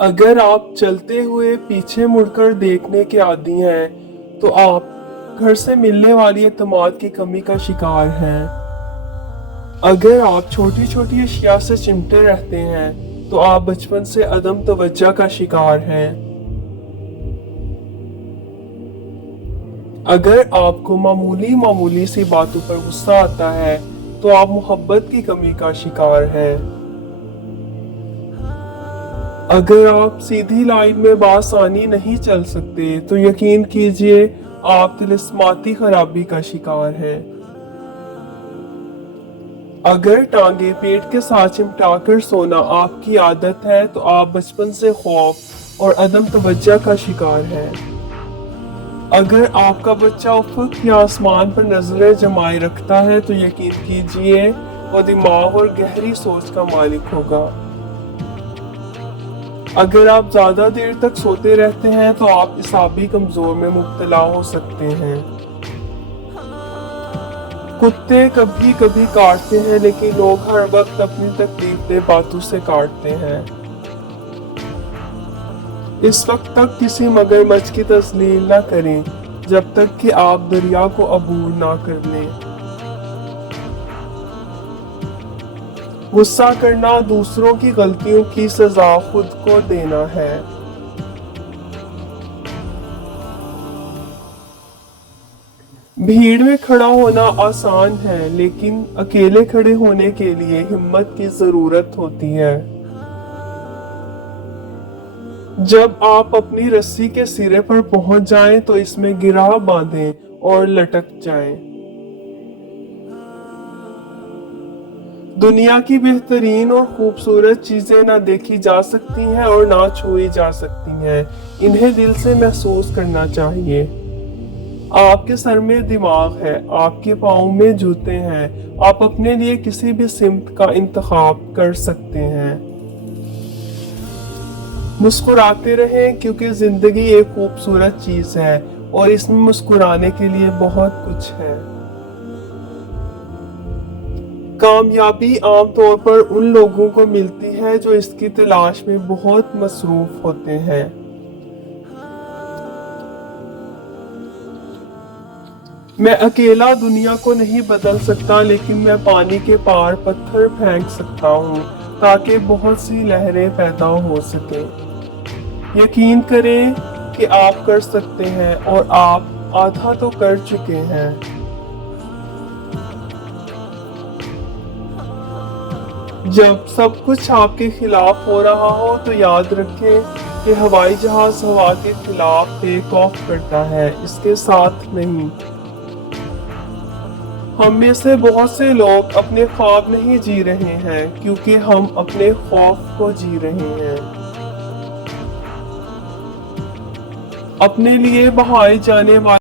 अगर आप चलते हुए पीछे मुड़कर देखने के आदी हैं, तो आप घर से मिलने वाली एतमाद की कमी का शिकार हैं। अगर आप छोटी छोटी अशिया से चिमटे रहते हैं, तो आप बचपन से अदम तवज्जो का शिकार हैं। अगर आपको मामूली मामूली सी बातों पर गुस्सा आता है, तो आप मोहब्बत की कमी का शिकार हैं। अगर आप सीधी लाइन में बासानी नहीं चल सकते, तो यकीन कीजिए आप तिलिस्माती खराबी का शिकार हैं। अगर टांगे पेट के साथ चिमटाकर सोना आपकी आदत है, तो आप बचपन से खौफ और अदम तवज्जो का शिकार हैं। अगर आपका बच्चा उफ़क़ या आसमान पर नजरें जमाए रखता है, तो यकीन कीजिए वो दिमाग और गहरी सोच का मालिक होगा। अगर आप ज्यादा देर तक सोते रहते हैं, तो आप इसाबी कमजोर में मुब्तला हो सकते हैं। कुत्ते कभी कभी काटते हैं, लेकिन लोग हर वक्त अपनी तकलीफ बातों से काटते हैं। इस वक्त तक किसी मगरमच्छ की तस्लील न करें जब तक कि आप दरिया को अबूर ना कर लें। गुस्सा करना दूसरों की गलतियों की सजा खुद को देना है। भीड़ में खड़ा होना आसान है, लेकिन अकेले खड़े होने के लिए हिम्मत की जरूरत होती है। जब आप अपनी रस्सी के सिरे पर पहुंच जाएं, तो इसमें गिरा बांधें और लटक जाएं। दुनिया की बेहतरीन और खूबसूरत चीजें ना देखी जा सकती हैं और ना छुई जा सकती हैं। इन्हें दिल से महसूस करना चाहिए। आपके सर में दिमाग है, आपके पाँव में जूते हैं। आप अपने लिए किसी भी सिमत का इंतखाब कर सकते हैं। मुस्कुराते रहें, क्योंकि जिंदगी एक खूबसूरत चीज है और इसमें मुस्कुराने के लिए बहुत कुछ है। कामयाबी आमतौर पर उन लोगों को मिलती है जो इसकी तलाश में बहुत मसरूफ होते हैं। मैं अकेला दुनिया को नहीं बदल सकता, लेकिन मैं पानी के पार पत्थर फेंक सकता हूँ ताकि बहुत सी लहरें पैदा हो सके। यकीन करें कि आप कर सकते हैं और आप आधा तो कर चुके हैं। जब सब कुछ आपके खिलाफ हो रहा हो, तो याद रखें कि हवाई जहाज हवा के खिलाफ टेक ऑफ करता है, इसके साथ नहीं। हम में से बहुत से लोग अपने ख्वाब नहीं जी रहे हैं, क्योंकि हम अपने खौफ को जी रहे हैं। अपने लिए बहाए जाने वाले